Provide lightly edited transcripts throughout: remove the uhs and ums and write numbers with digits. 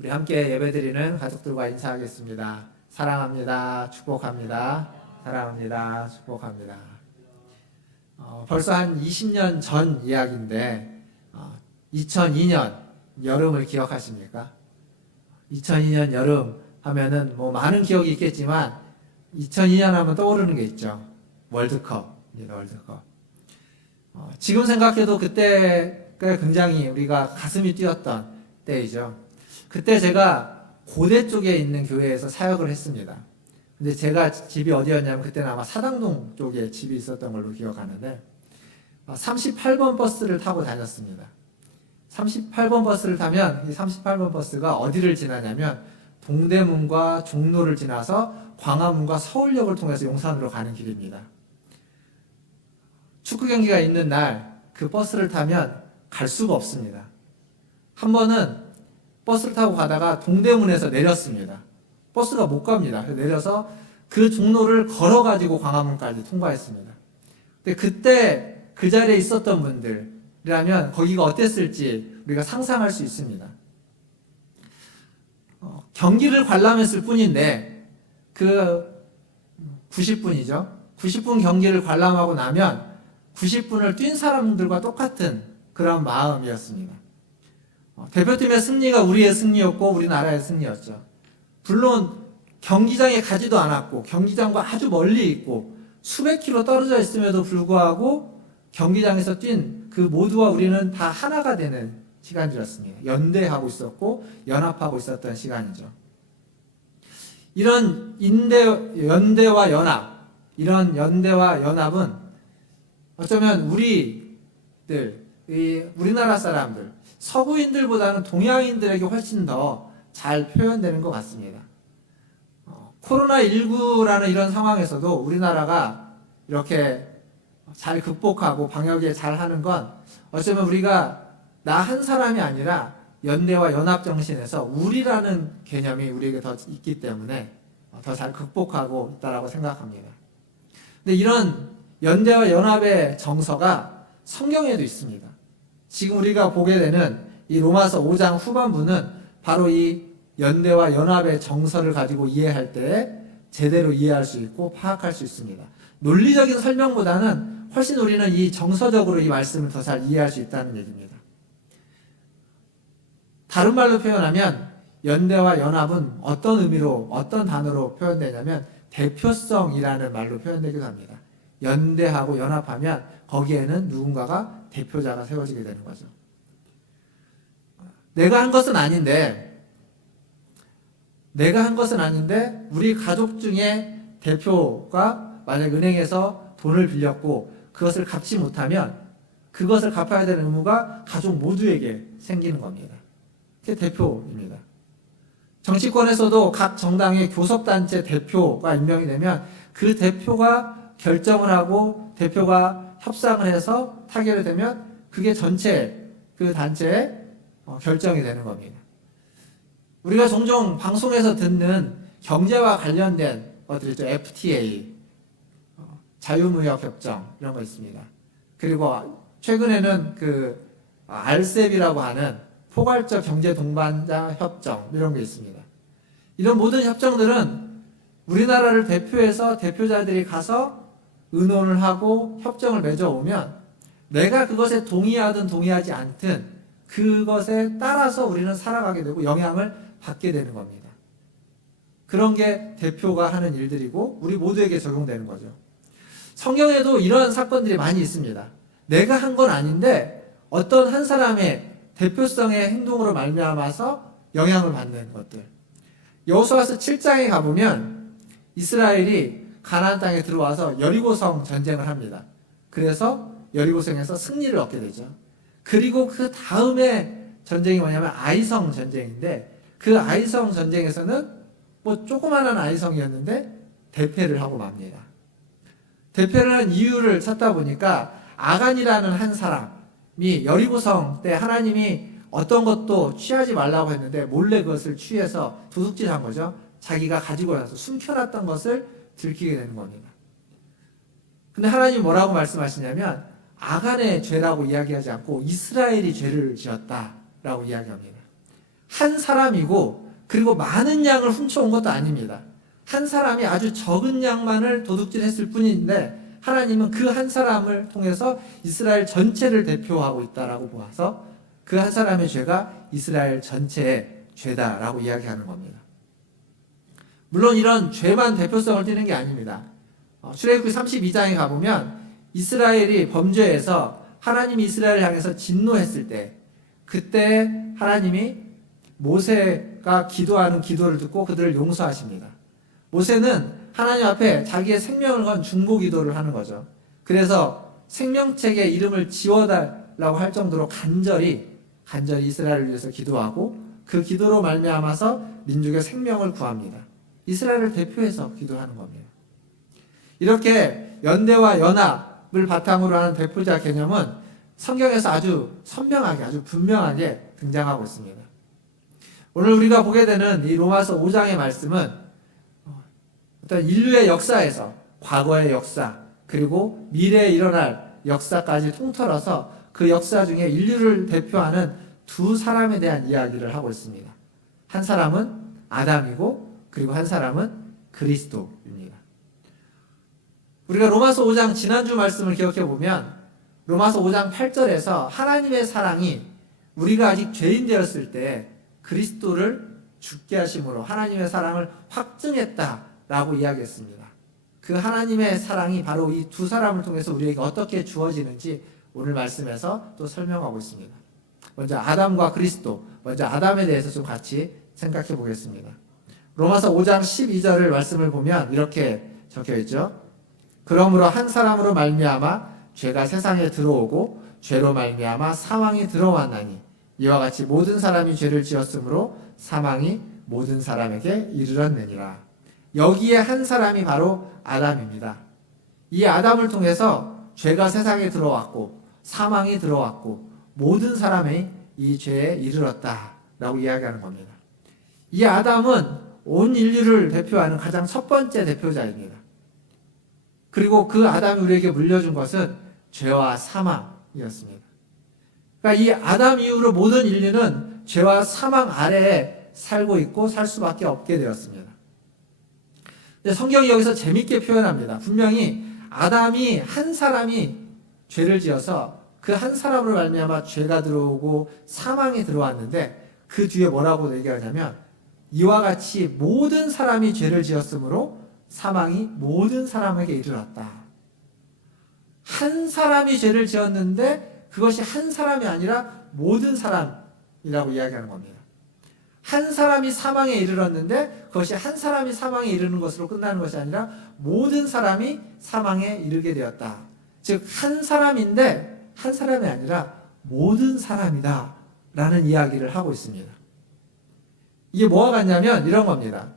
우리 함께 예배드리는 가족들과 인사하겠습니다. 사랑합니다. 축복합니다. 사랑합니다. 축복합니다. 벌써 한 20년 전 이야기인데 2002년 여름을 기억하십니까? 2002년 여름 하면은 뭐 많은 기억이 있겠지만 2002년 하면 떠오르는 게 있죠. 월드컵입니다. 월드컵. 지금 생각해도 그때가 굉장히 우리가 가슴이 뛰었던 때이죠. 그때 제가 고대 쪽에 있는 교회에서 사역을 했습니다. 근데 제가 집이 어디였냐면 그때는 아마 사당동 쪽에 집이 있었던 걸로 기억하는데 38번 버스를 타고 다녔습니다. 38번 버스를 타면 이 38번 버스가 어디를 지나냐면 동대문과 종로를 지나서 광화문과 서울역을 통해서 용산으로 가는 길입니다. 축구 경기가 있는 날 그 버스를 타면 갈 수가 없습니다. 한 번은 버스를 타고 가다가 동대문에서 내렸습니다. 버스가 못 갑니다. 내려서 그 종로를 걸어가지고 광화문까지 통과했습니다. 근데 그때 그 자리에 있었던 분들이라면 거기가 어땠을지 우리가 상상할 수 있습니다. 경기를 관람했을 뿐인데 그 90분이죠. 90분 경기를 관람하고 나면 90분을 뛴 사람들과 똑같은 그런 마음이었습니다. 대표팀의 승리가 우리의 승리였고 우리나라의 승리였죠. 물론 경기장에 가지도 않았고 경기장과 아주 멀리 있고 수백 킬로 떨어져 있음에도 불구하고 경기장에서 뛴 그 모두와 우리는 다 하나가 되는 시간이었습니다. 연대하고 있었고 연합하고 있었던 시간이죠. 이런 연대와 연합, 이런 연대와 연합은 어쩌면 우리나라 사람들, 서구인들보다는 동양인들에게 훨씬 더 잘 표현되는 것 같습니다. 코로나19라는 이런 상황에서도 우리나라가 이렇게 잘 극복하고 방역에 잘 하는 건 어쩌면 우리가 나 한 사람이 아니라 연대와 연합 정신에서 우리라는 개념이 우리에게 더 있기 때문에 더 잘 극복하고 있다라고 생각합니다. 근데 이런 연대와 연합의 정서가 성경에도 있습니다. 지금 우리가 보게 되는 이 로마서 5장 후반부는 바로 이 연대와 연합의 정서를 가지고 이해할 때 제대로 이해할 수 있고 파악할 수 있습니다. 논리적인 설명보다는 훨씬 우리는 이 정서적으로 이 말씀을 더 잘 이해할 수 있다는 얘기입니다. 다른 말로 표현하면 연대와 연합은 어떤 의미로, 어떤 단어로 표현되냐면 대표성이라는 말로 표현되기도 합니다. 연대하고 연합하면 거기에는 누군가가 대표자가 세워지게 되는 거죠. 내가 한 것은 아닌데 우리 가족 중에 대표가 만약 은행에서 돈을 빌렸고 그것을 갚지 못하면 그것을 갚아야 되는 의무가 가족 모두에게 생기는 겁니다. 그게 대표입니다. 정치권에서도 각 정당의 교섭단체 대표가 임명이 되면 그 대표가 결정을 하고 대표가 협상을 해서 타결이 되면 그게 전체 그 단체의 결정이 되는 겁니다. 우리가 종종 방송에서 듣는 경제와 관련된 것들 있죠. FTA, 자유무역협정 이런 거 있습니다. 그리고 최근에는 그 RCEP이라고 하는 포괄적 경제 동반자 협정 이런 게 있습니다. 이런 모든 협정들은 우리나라를 대표해서 대표자들이 가서 의논을 하고 협정을 맺어오면 내가 그것에 동의하든 동의하지 않든 그것에 따라서 우리는 살아가게 되고 영향을 받게 되는 겁니다. 그런 게 대표가 하는 일들이고 우리 모두에게 적용되는 거죠. 성경에도 이런 사건들이 많이 있습니다. 내가 한 건 아닌데 어떤 한 사람의 대표성의 행동으로 말미암아서 영향을 받는 것들. 여호수아서 7장에 가보면 이스라엘이 가나안 땅에 들어와서 여리고성 전쟁을 합니다. 그래서 여리고성에서 승리를 얻게 되죠. 그리고 그 다음에 전쟁이 뭐냐면 아이성 전쟁인데 그 아이성 전쟁에서는 뭐 조그마한 아이성이었는데 대패를 하고 맙니다. 대패를 한 이유를 찾다 보니까 아간이라는 한 사람이 여리고성 때 하나님이 어떤 것도 취하지 말라고 했는데 몰래 그것을 취해서 도둑질한 거죠. 자기가 가지고 와서 숨겨놨던 것을 들키게 되는 겁니다. 근데 하나님이 뭐라고 말씀하시냐면 아간의 죄라고 이야기하지 않고 이스라엘이 죄를 지었다라고 이야기합니다. 한 사람이고 그리고 많은 양을 훔쳐온 것도 아닙니다. 한 사람이 아주 적은 양만을 도둑질했을 뿐인데 하나님은 그 한 사람을 통해서 이스라엘 전체를 대표하고 있다라고 보아서 그 한 사람의 죄가 이스라엘 전체의 죄다라고 이야기하는 겁니다. 물론 이런 죄만 대표성을 띠는 게 아닙니다. 출애굽기 32장에 가보면 이스라엘이 범죄해서 하나님이 이스라엘을 향해서 진노했을 때 그때 하나님이 모세가 기도하는 기도를 듣고 그들을 용서하십니다. 모세는 하나님 앞에 자기의 생명을 건 중보 기도를 하는 거죠. 그래서 생명책에 이름을 지워달라고 할 정도로 간절히 이스라엘을 위해서 기도하고 그 기도로 말미암아서 민족의 생명을 구합니다. 이스라엘을 대표해서 기도하는 겁니다. 이렇게 연대와 연합을 바탕으로 하는 대표자 개념은 성경에서 아주 선명하게, 아주 분명하게 등장하고 있습니다. 오늘 우리가 보게 되는 이 로마서 5장의 말씀은 어떤 인류의 역사에서 과거의 역사 그리고 미래에 일어날 역사까지 통틀어서 그 역사 중에 인류를 대표하는 두 사람에 대한 이야기를 하고 있습니다. 한 사람은 아담이고 그리고 한 사람은 그리스도입니다. 우리가 로마서 5장 지난주 말씀을 기억해 보면 로마서 5장 8절에서 하나님의 사랑이 우리가 아직 죄인 되었을 때 그리스도를 죽게 하심으로 하나님의 사랑을 확증했다라고 이야기했습니다. 그 하나님의 사랑이 바로 이 두 사람을 통해서 우리에게 어떻게 주어지는지 오늘 말씀에서 또 설명하고 있습니다. 먼저 아담과 그리스도, 먼저 아담에 대해서 좀 같이 생각해 보겠습니다. 로마서 5장 12절을 말씀을 보면 이렇게 적혀 있죠. 그러므로 한 사람으로 말미암아 죄가 세상에 들어오고 죄로 말미암아 사망이 들어왔나니 이와 같이 모든 사람이 죄를 지었으므로 사망이 모든 사람에게 이르렀느니라. 여기에 한 사람이 바로 아담입니다. 이 아담을 통해서 죄가 세상에 들어왔고 사망이 들어왔고 모든 사람이 이 죄에 이르렀다라고 이야기하는 겁니다. 이 아담은 온 인류를 대표하는 가장 첫 번째 대표자입니다. 그리고 그 아담이 우리에게 물려준 것은 죄와 사망이었습니다. 그러니까 이 아담 이후로 모든 인류는 죄와 사망 아래에 살고 있고 살 수밖에 없게 되었습니다. 근데 성경이 여기서 재밌게 표현합니다. 분명히 아담이 한 사람이 죄를 지어서 그 한 사람으로 말미암아 죄가 들어오고 사망이 들어왔는데 그 뒤에 뭐라고 얘기하냐면 이와 같이 모든 사람이 죄를 지었으므로 사망이 모든 사람에게 이르렀다. 한 사람이 죄를 지었는데 그것이 한 사람이 아니라 모든 사람이라고 이야기하는 겁니다. 한 사람이 사망에 이르렀는데 그것이 한 사람이 사망에 이르는 것으로 끝나는 것이 아니라 모든 사람이 사망에 이르게 되었다. 즉 한 사람인데 한 사람이 아니라 모든 사람이다 라는 이야기를 하고 있습니다. 이게 뭐가 같냐면 이런 겁니다.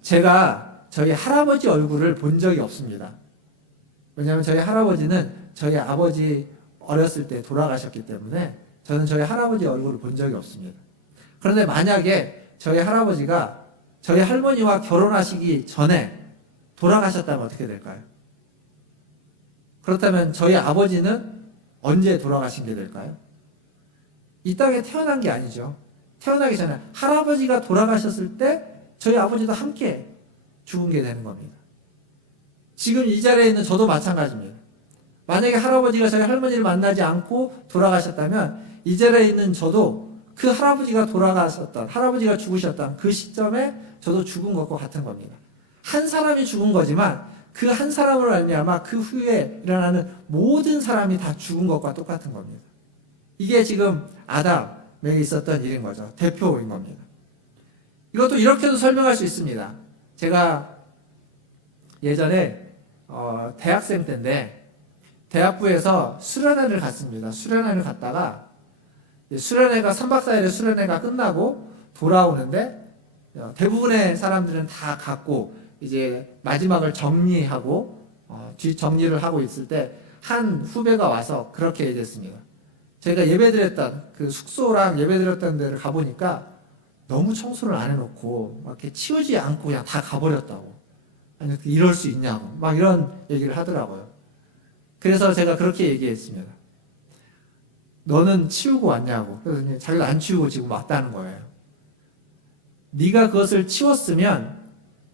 제가 저희 할아버지 얼굴을 본 적이 없습니다. 왜냐하면 저희 할아버지는 저희 아버지 어렸을 때 돌아가셨기 때문에 저는 저희 할아버지 얼굴을 본 적이 없습니다. 그런데 만약에 저희 할아버지가 저희 할머니와 결혼하시기 전에 돌아가셨다면 어떻게 될까요? 그렇다면 저희 아버지는 언제 돌아가신 게 될까요? 이 땅에 태어난 게 아니죠. 태어나기 전에 할아버지가 돌아가셨을 때 저희 아버지도 함께 죽은 게 되는 겁니다. 지금 이 자리에 있는 저도 마찬가지입니다. 만약에 할아버지가 저희 할머니를 만나지 않고 돌아가셨다면 이 자리에 있는 저도 그 할아버지가 돌아가셨던, 할아버지가 죽으셨던 그 시점에 저도 죽은 것과 같은 겁니다. 한 사람이 죽은 거지만 그 한 사람으로 말미암아 그 후에 일어나는 모든 사람이 다 죽은 것과 똑같은 겁니다. 이게 지금 아담에 있었던 일인 거죠. 대표인 겁니다. 이것도 이렇게도 설명할 수 있습니다. 제가 예전에 대학생 때인데 대학부에서 수련회를 갔습니다. 수련회를 갔다가 수련회가 3박 4일의 수련회가 끝나고 돌아오는데 대부분의 사람들은 다 갔고 이제 마지막을 정리하고 뒷정리를 하고 있을 때 한 후배가 와서 그렇게 얘기했습니다. 저희가 예배드렸던 그 숙소랑 예배드렸던 데를 가보니까 너무 청소를 안 해놓고 막 이렇게 치우지 않고 그냥 다 가버렸다고. 아니 어떻게 이럴 수 있냐고 막 이런 얘기를 하더라고요. 그래서 제가 그렇게 얘기했습니다. 너는 치우고 왔냐고. 그래서 자기도 안 치우고 지금 왔다는 거예요. 네가 그것을 치웠으면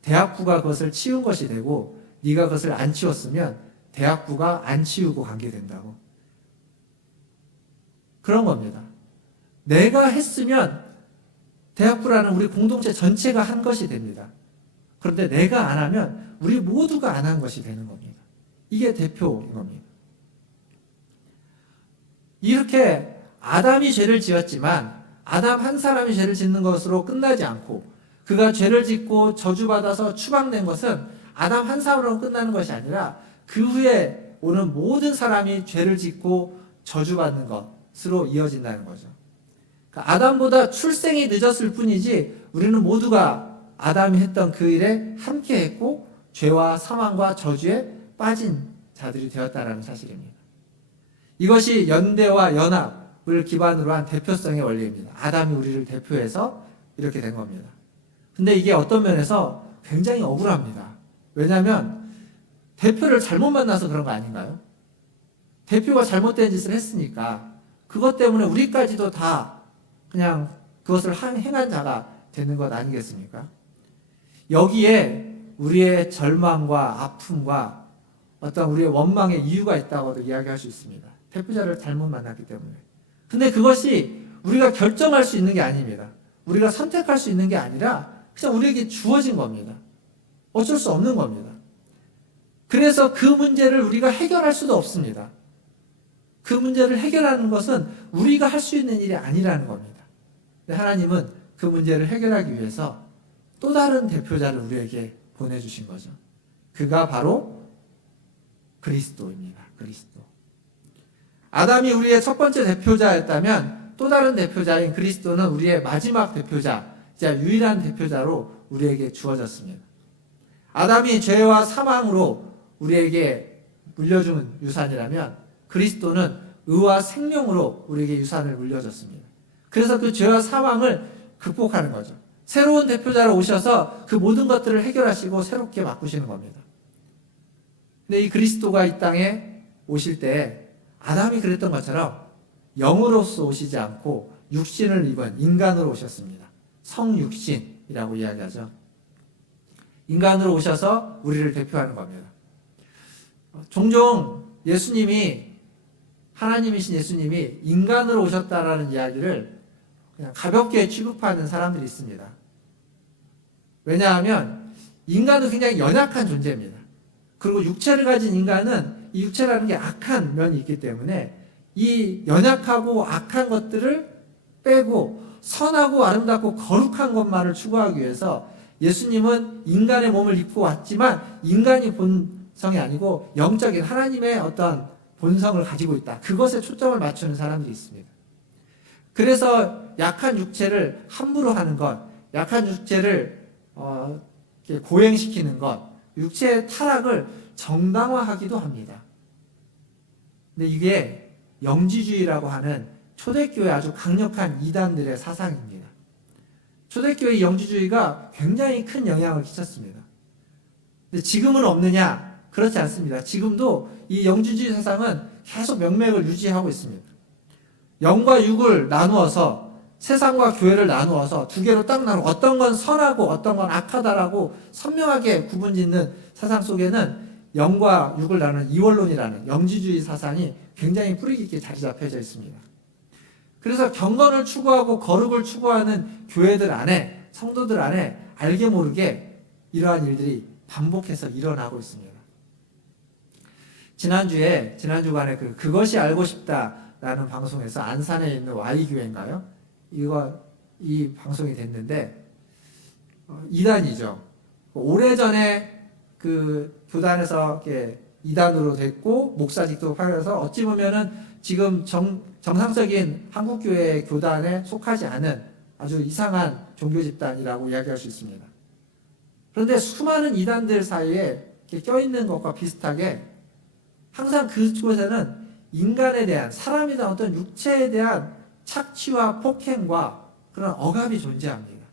대학부가 그것을 치운 것이 되고, 네가 그것을 안 치웠으면 대학부가 안 치우고 간 게 된다고. 그런 겁니다. 내가 했으면 대학부라는 우리 공동체 전체가 한 것이 됩니다. 그런데 내가 안 하면 우리 모두가 안 한 것이 되는 겁니다. 이게 대표인 겁니다. 이렇게 아담이 죄를 지었지만 아담 한 사람이 죄를 짓는 것으로 끝나지 않고, 그가 죄를 짓고 저주받아서 추방된 것은 아담 한 사람으로 끝나는 것이 아니라 그 후에 오는 모든 사람이 죄를 짓고 저주받는 것으로 이어진다는 거죠. 그러니까 아담보다 출생이 늦었을 뿐이지 우리는 모두가 아담이 했던 그 일에 함께 했고 죄와 사망과 저주에 빠진 자들이 되었다는 사실입니다. 이것이 연대와 연합을 기반으로 한 대표성의 원리입니다. 아담이 우리를 대표해서 이렇게 된 겁니다. 근데 이게 어떤 면에서 굉장히 억울합니다. 왜냐하면 대표를 잘못 만나서 그런 거 아닌가요? 대표가 잘못된 짓을 했으니까 그것 때문에 우리까지도 다 그냥 그것을 행한 자가 되는 것 아니겠습니까? 여기에 우리의 절망과 아픔과 어떤 우리의 원망의 이유가 있다고도 이야기할 수 있습니다. 대표자를 잘못 만났기 때문에. 근데 그것이 우리가 결정할 수 있는 게 아닙니다. 우리가 선택할 수 있는 게 아니라 그냥 우리에게 주어진 겁니다. 어쩔 수 없는 겁니다. 그래서 그 문제를 우리가 해결할 수도 없습니다. 그 문제를 해결하는 것은 우리가 할 수 있는 일이 아니라는 겁니다. 근데 하나님은 그 문제를 해결하기 위해서 또 다른 대표자를 우리에게 보내주신 거죠. 그가 바로 그리스도입니다. 그리스도. 아담이 우리의 첫 번째 대표자였다면 또 다른 대표자인 그리스도는 우리의 마지막 대표자, 유일한 대표자로 우리에게 주어졌습니다. 아담이 죄와 사망으로 우리에게 물려준 유산이라면 그리스도는 의와 생명으로 우리에게 유산을 물려줬습니다. 그래서 그 죄와 사망을 극복하는 거죠. 새로운 대표자로 오셔서 그 모든 것들을 해결하시고 새롭게 바꾸시는 겁니다. 근데 이 그리스도가 이 땅에 오실 때 아담이 그랬던 것처럼 영으로서 오시지 않고 육신을 입은 인간으로 오셨습니다. 성육신이라고 이야기하죠. 인간으로 오셔서 우리를 대표하는 겁니다. 종종 예수님이, 하나님이신 예수님이 인간으로 오셨다라는 이야기를 그냥 가볍게 취급하는 사람들이 있습니다. 왜냐하면 인간은 굉장히 연약한 존재입니다. 그리고 육체를 가진 인간은 이 육체라는 게 악한 면이 있기 때문에 이 연약하고 악한 것들을 빼고 선하고 아름답고 거룩한 것만을 추구하기 위해서 예수님은 인간의 몸을 입고 왔지만 인간이 본성이 아니고 영적인 하나님의 어떤 본성을 가지고 있다. 그것에 초점을 맞추는 사람들이 있습니다. 그래서 약한 육체를 함부로 하는 것, 약한 육체를 고행시키는 것, 육체의 타락을 정당화하기도 합니다. 근데 이게 영지주의라고 하는 초대교회 아주 강력한 이단들의 사상입니다. 초대교회 영지주의가 굉장히 큰 영향을 끼쳤습니다. 근데 지금은 없느냐? 그렇지 않습니다. 지금도 이 영지주의 사상은 계속 명맥을 유지하고 있습니다. 영과 육을 나누어서 세상과 교회를 나누어서 두 개로 딱 나누고 어떤 건 선하고 어떤 건 악하다라고 선명하게 구분짓는 사상 속에는 영과 육을 나누는 이원론이라는 영지주의 사상이 굉장히 뿌리 깊게 자리 잡혀져 있습니다. 그래서 경건을 추구하고 거룩을 추구하는 교회들 안에, 성도들 안에 알게 모르게 이러한 일들이 반복해서 일어나고 있습니다. 지난주간에 그것이 알고 싶다라는 방송에서 안산에 있는 Y교회인가요? 이 방송이 됐는데, 이단이죠. 오래전에 그 교단에서 이렇게 이단으로 됐고, 목사직도 팔려서 어찌 보면은 지금 정상적인 한국교회 교단에 속하지 않은 아주 이상한 종교 집단이라고 이야기할 수 있습니다. 그런데 수많은 이단들 사이에 껴있는 것과 비슷하게 항상 그곳에는 인간에 대한, 사람에 대한 어떤 육체에 대한 착취와 폭행과 그런 억압이 존재합니다.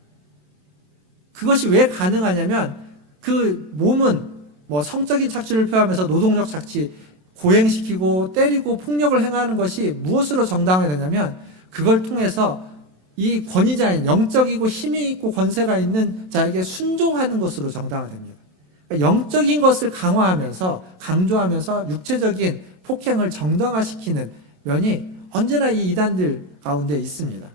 그것이 왜 가능하냐면 그 몸은 뭐 성적인 착취를 표하면서 노동력 착취, 고행시키고 때리고 폭력을 행하는 것이 무엇으로 정당화가 되냐면 그걸 통해서 이 권위자인 영적이고 힘이 있고 권세가 있는 자에게 순종하는 것으로 정당화됩니다. 그러니까 영적인 것을 강화하면서 강조하면서 육체적인 폭행을 정당화시키는 면이 언제나 이 이단들 가운데 있습니다.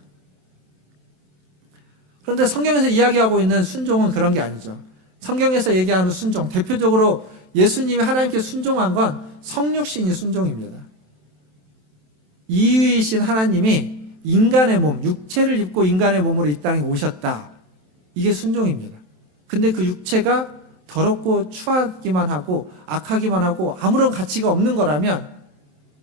그런데 성경에서 이야기하고 있는 순종은 그런 게 아니죠. 성경에서 얘기하는 순종, 대표적으로 예수님이 하나님께 순종한 건 성육신이 순종입니다. 이유이신 하나님이 인간의 몸, 육체를 입고 인간의 몸으로 이 땅에 오셨다. 이게 순종입니다. 근데 그 육체가 더럽고 추하기만 하고 악하기만 하고 아무런 가치가 없는 거라면,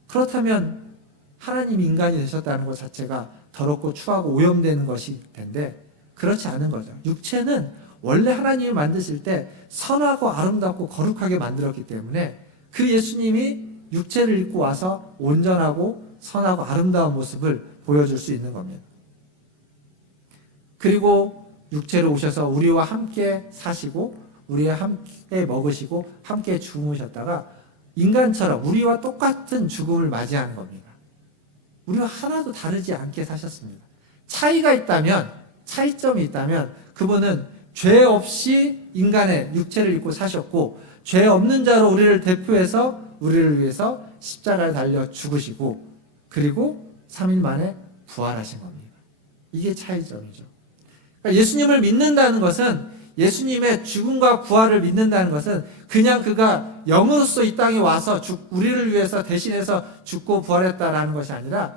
그렇다면 하나님이 인간이 되셨다는 것 자체가 더럽고 추하고 오염되는 것일 텐데 그렇지 않은 거죠. 육체는 원래 하나님이 만드실 때 선하고 아름답고 거룩하게 만들었기 때문에 그 예수님이 육체를 입고 와서 온전하고 선하고 아름다운 모습을 보여줄 수 있는 겁니다. 그리고 육체로 오셔서 우리와 함께 사시고 우리와 함께 먹으시고 함께 주무셨다가 인간처럼 우리와 똑같은 죽음을 맞이하는 겁니다. 우리와 하나도 다르지 않게 사셨습니다. 차이가 있다면, 차이점이 있다면 그분은 죄 없이 인간의 육체를 입고 사셨고 죄 없는 자로 우리를 대표해서 우리를 위해서 십자가에 달려 죽으시고 그리고 3일 만에 부활하신 겁니다. 이게 차이점이죠. 그러니까 예수님을 믿는다는 것은, 예수님의 죽음과 부활을 믿는다는 것은 그냥 그가 영으로서 이 땅에 와서 우리를 위해서 대신해서 죽고 부활했다라는 것이 아니라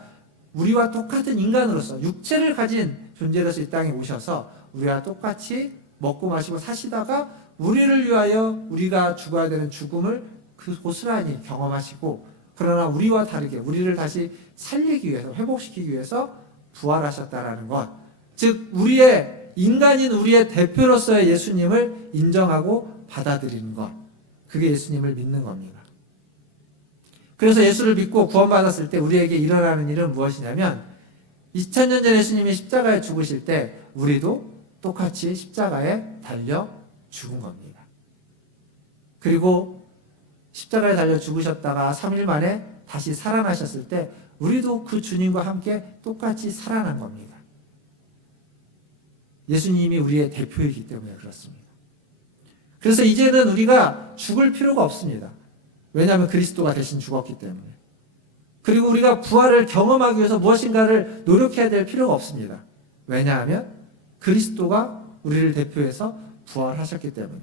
우리와 똑같은 인간으로서 육체를 가진 존재로서 이 땅에 오셔서 우리와 똑같이 먹고 마시고 사시다가 우리를 위하여 우리가 죽어야 되는 죽음을 그 고스란히 경험하시고, 그러나 우리와 다르게 우리를 다시 살리기 위해서, 회복시키기 위해서 부활하셨다라는 것, 즉 우리의 인간인 우리의 대표로서의 예수님을 인정하고 받아들이는 것, 그게 예수님을 믿는 겁니다. 그래서 예수를 믿고 구원받았을 때 우리에게 일어나는 일은 무엇이냐면 2000년 전에 예수님이 십자가에 죽으실 때 우리도 똑같이 십자가에 달려 죽은 겁니다. 그리고 십자가에 달려 죽으셨다가 3일 만에 다시 살아나셨을 때 우리도 그 주님과 함께 똑같이 살아난 겁니다. 예수님이 우리의 대표이기 때문에 그렇습니다. 그래서 이제는 우리가 죽을 필요가 없습니다. 왜냐하면 그리스도가 대신 죽었기 때문에. 그리고 우리가 부활을 경험하기 위해서 무엇인가를 노력해야 될 필요가 없습니다. 왜냐하면 그리스도가 우리를 대표해서 부활하셨기 때문에.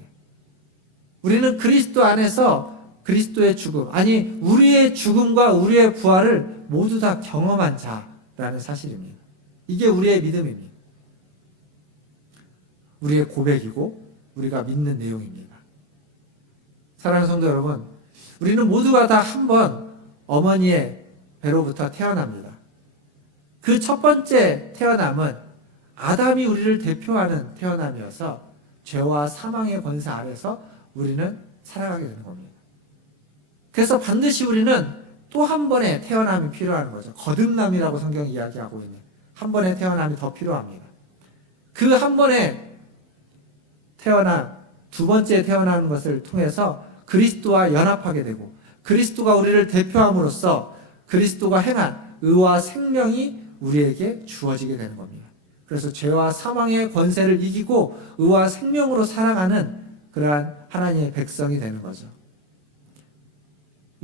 우리는 그리스도 안에서 그리스도의 죽음, 아니 우리의 죽음과 우리의 부활을 모두 다 경험한 자라는 사실입니다. 이게 우리의 믿음입니다. 우리의 고백이고 우리가 믿는 내용입니다. 사랑하는 성도 여러분, 우리는 모두가 다 한 번 어머니의 배로부터 태어납니다. 그 첫 번째 태어남은 아담이 우리를 대표하는 태어남이어서 죄와 사망의 권세 아래서 우리는 살아가게 되는 겁니다. 그래서 반드시 우리는 또 한 번의 태어남이 필요한 거죠. 거듭남이라고 성경이 이야기하고 있는 한 번의 태어남이 더 필요합니다. 그 한 번의 태어남, 두 번째 태어나는 것을 통해서 그리스도와 연합하게 되고 그리스도가 우리를 대표함으로써 그리스도가 행한 의와 생명이 우리에게 주어지게 되는 겁니다. 그래서 죄와 사망의 권세를 이기고 의와 생명으로 살아가는 그러한 하나님의 백성이 되는 거죠.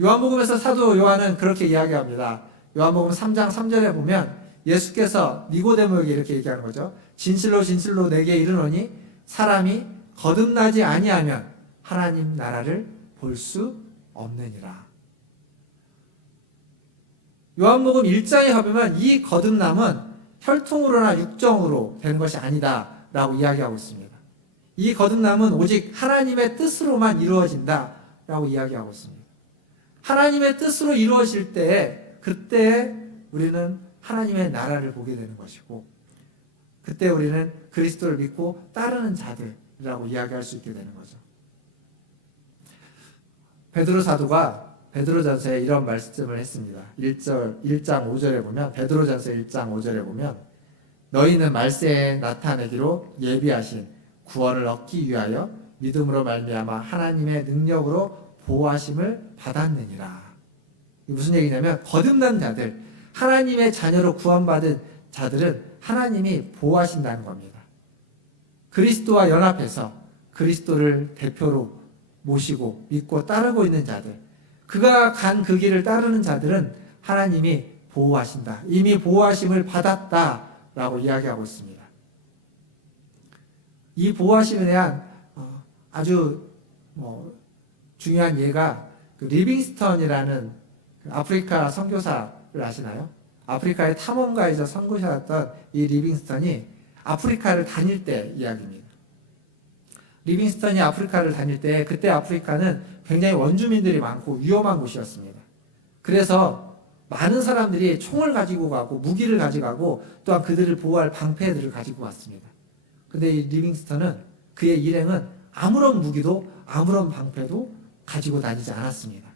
요한복음에서 사도 요한은 그렇게 이야기합니다. 요한복음 3장 3절에 보면 예수께서 니고데모에게 이렇게 얘기하는 거죠. 진실로 진실로 내게 이르노니 사람이 거듭나지 아니하면 하나님 나라를 볼 수 없느니라. 요한복음 1장에 가보면 이 거듭남은 혈통으로나 육정으로 되는 것이 아니다 라고 이야기하고 있습니다. 이 거듭남은 오직 하나님의 뜻으로만 이루어진다 라고 이야기하고 있습니다. 하나님의 뜻으로 이루어질 때 그때 우리는 하나님의 나라를 보게 되는 것이고 그때 우리는 그리스도를 믿고 따르는 자들이라고 이야기할 수 있게 되는 거죠. 베드로 사도가 베드로전서에 이런 말씀을 했습니다. 1장 5절에 보면 베드로전서 1장 5절에 보면 너희는 말세에 나타내기로 예비하신 구원을 얻기 위하여 믿음으로 말미암아 하나님의 능력으로 보호하심을 받았느니라. 무슨 얘기냐면 거듭난 자들, 하나님의 자녀로 구원받은 자들은 하나님이 보호하신다는 겁니다. 그리스도와 연합해서 그리스도를 대표로 모시고 믿고 따르고 있는 자들, 그가 간 그 길을 따르는 자들은 하나님이 보호하신다. 이미 보호하심을 받았다라고 이야기하고 있습니다. 이 보호하심에 대한 아주 중요한 예가 그 리빙스턴이라는 아프리카 선교사를 아시나요? 아프리카의 탐험가이자 선교사였던 이 리빙스턴이 아프리카를 다닐 때 이야기입니다. 리빙스턴이 아프리카를 다닐 때 그때 아프리카는 굉장히 원주민들이 많고 위험한 곳이었습니다. 그래서 많은 사람들이 총을 가지고 가고 무기를 가져가고 또한 그들을 보호할 방패들을 가지고 왔습니다. 근데 이 리빙스턴은 그의 일행은 아무런 무기도 아무런 방패도 가지고 다니지 않았습니다.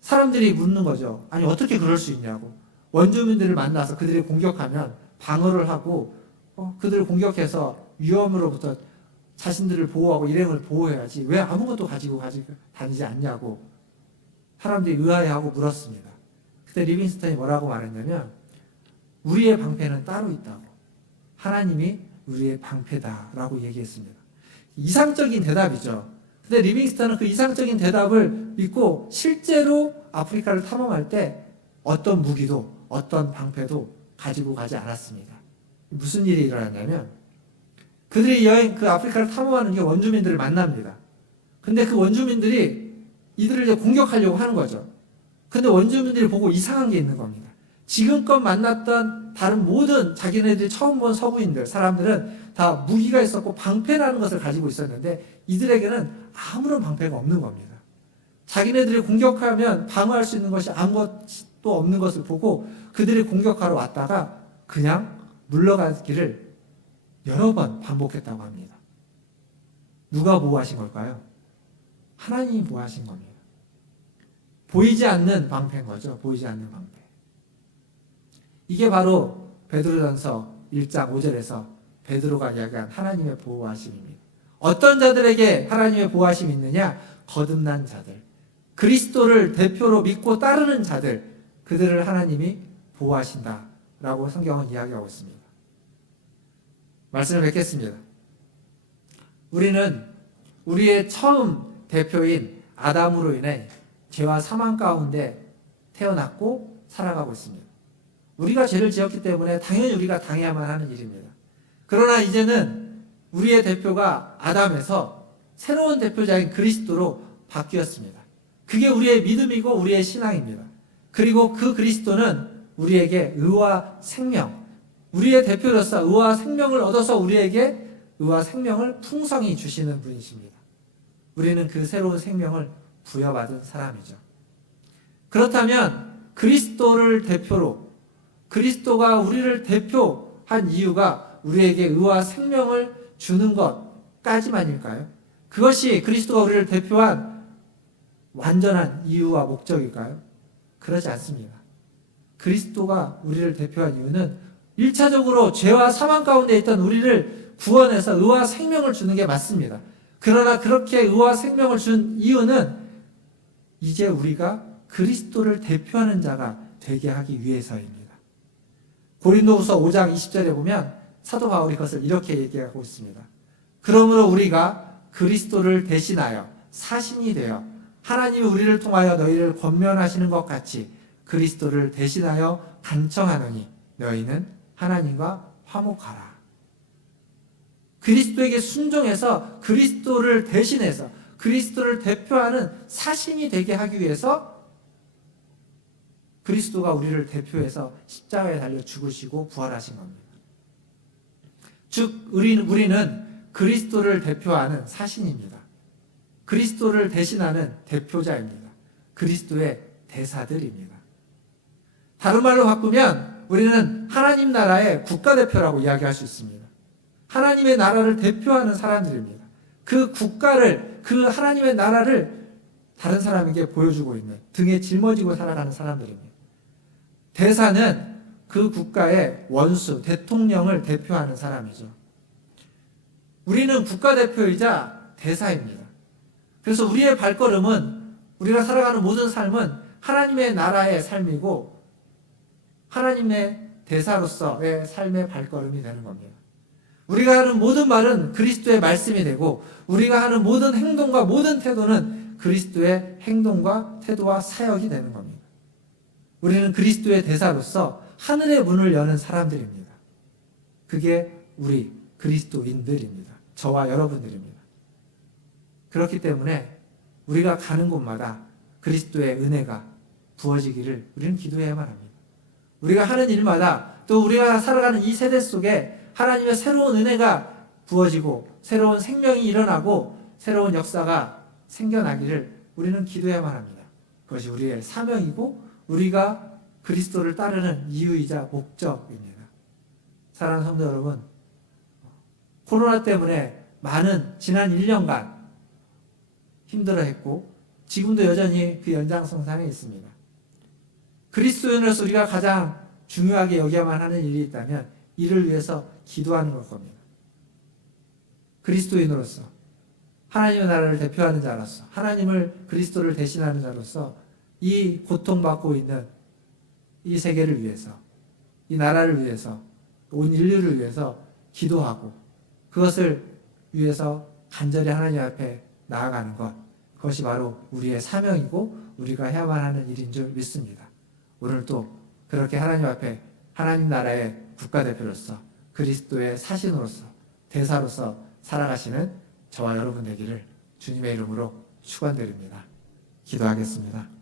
사람들이 묻는 거죠. 아니 어떻게 그럴 수 있냐고. 원주민들을 만나서 그들이 공격하면 방어를 하고 그들을 공격해서 위험으로부터 자신들을 보호하고 일행을 보호해야지 왜 아무것도 가지고 다니지 않냐고 사람들이 의아해하고 물었습니다. 그때 리빙스턴이 뭐라고 말했냐면 우리의 방패는 따로 있다고. 하나님이 우리의 방패다라고 얘기했습니다. 이상적인 대답이죠. 근데 리빙스턴은 그 이상적인 대답을 믿고 실제로 아프리카를 탐험할 때 어떤 무기도 어떤 방패도 가지고 가지 않았습니다. 무슨 일이 일어났냐면 그들이 그 아프리카를 탐험하는 게 원주민들을 만납니다. 근데 그 원주민들이 이들을 이제 공격하려고 하는 거죠. 근데 원주민들이 보고 이상한 게 있는 겁니다. 지금껏 만났던 다른 모든 자기네들이 처음 본 서구인들, 사람들은 다 무기가 있었고 방패라는 것을 가지고 있었는데 이들에게는 아무런 방패가 없는 겁니다. 자기네들이 공격하면 방어할 수 있는 것이 아무것도 없는 것을 보고 그들이 공격하러 왔다가 그냥 물러가기를 여러 번 반복했다고 합니다. 누가 보호하신 걸까요? 하나님이 보호하신 겁니다. 보이지 않는 방패인 거죠. 보이지 않는 방패. 이게 바로 베드로전서 1장 5절에서 베드로가 이야기한 하나님의 보호하심입니다. 어떤 자들에게 하나님의 보호하심이 있느냐? 거듭난 자들, 그리스도를 대표로 믿고 따르는 자들, 그들을 하나님이 보호하신다라고 성경은 이야기하고 있습니다. 말씀을 뵙겠습니다. 우리는 우리의 처음 대표인 아담으로 인해 죄와 사망 가운데 태어났고 살아가고 있습니다. 우리가 죄를 지었기 때문에 당연히 우리가 당해야만 하는 일입니다. 그러나 이제는 우리의 대표가 아담에서 새로운 대표자인 그리스도로 바뀌었습니다. 그게 우리의 믿음이고 우리의 신앙입니다. 그리고 그 그리스도는 우리에게 의와 생명, 우리의 대표로서 의와 생명을 얻어서 우리에게 의와 생명을 풍성히 주시는 분이십니다. 우리는 그 새로운 생명을 부여받은 사람이죠. 그렇다면 그리스도를 대표로, 그리스도가 우리를 대표한 이유가 우리에게 의와 생명을 주는 것까지만일까요? 그것이 그리스도가 우리를 대표한 완전한 이유와 목적일까요? 그렇지 않습니다. 그리스도가 우리를 대표한 이유는 1차적으로 죄와 사망 가운데 있던 우리를 구원해서 의와 생명을 주는 게 맞습니다. 그러나 그렇게 의와 생명을 준 이유는 이제 우리가 그리스도를 대표하는 자가 되게 하기 위해서입니다. 고린도후서 5장 20절에 보면 사도 바울이 그것을 이렇게 얘기하고 있습니다. 그러므로 우리가 그리스도를 대신하여 사신이 되어 하나님이 우리를 통하여 너희를 권면하시는 것 같이 그리스도를 대신하여 간청하노니 너희는 하나님과 화목하라. 그리스도에게 순종해서 그리스도를 대신해서 그리스도를 대표하는 사신이 되게 하기 위해서 그리스도가 우리를 대표해서 십자가에 달려 죽으시고 부활하신 겁니다. 즉 우리는 그리스도를 대표하는 사신입니다. 그리스도를 대신하는 대표자입니다. 그리스도의 대사들입니다. 다른 말로 바꾸면 우리는 하나님 나라의 국가대표라고 이야기할 수 있습니다. 하나님의 나라를 대표하는 사람들입니다. 그 국가를, 그 하나님의 나라를 다른 사람에게 보여주고 있는, 등에 짊어지고 살아가는 사람들입니다. 대사는 그 국가의 원수, 대통령을 대표하는 사람이죠. 우리는 국가대표이자 대사입니다. 그래서 우리의 발걸음은, 우리가 살아가는 모든 삶은 하나님의 나라의 삶이고 하나님의 대사로서의 삶의 발걸음이 되는 겁니다. 우리가 하는 모든 말은 그리스도의 말씀이 되고 우리가 하는 모든 행동과 모든 태도는 그리스도의 행동과 태도와 사역이 되는 겁니다. 우리는 그리스도의 대사로서 하늘의 문을 여는 사람들입니다. 그게 우리 그리스도인들입니다. 저와 여러분들입니다. 그렇기 때문에 우리가 가는 곳마다 그리스도의 은혜가 부어지기를 우리는 기도해야만 합니다. 우리가 하는 일마다 또 우리가 살아가는 이 세대 속에 하나님의 새로운 은혜가 부어지고 새로운 생명이 일어나고 새로운 역사가 생겨나기를 우리는 기도해야만 합니다. 그것이 우리의 사명이고 우리가 그리스도를 따르는 이유이자 목적입니다. 사랑하는 성도 여러분, 코로나 때문에 많은 지난 1년간 힘들어했고 지금도 여전히 그 연장선상에 있습니다. 그리스도인으로서 우리가 가장 중요하게 여겨야만 하는 일이 있다면 이를 위해서 기도하는 걸 겁니다. 그리스도인으로서 하나님의 나라를 대표하는 자로서 하나님을 그리스도를 대신하는 자로서 이 고통받고 있는 이 세계를 위해서 이 나라를 위해서 온 인류를 위해서 기도하고 그것을 위해서 간절히 하나님 앞에 나아가는 것, 그것이 바로 우리의 사명이고 우리가 해야만 하는 일인 줄 믿습니다. 오늘 또 그렇게 하나님 앞에 하나님 나라의 국가대표로서 그리스도의 사신으로서 대사로서 살아가시는 저와 여러분 되기를 주님의 이름으로 축원드립니다. 기도하겠습니다.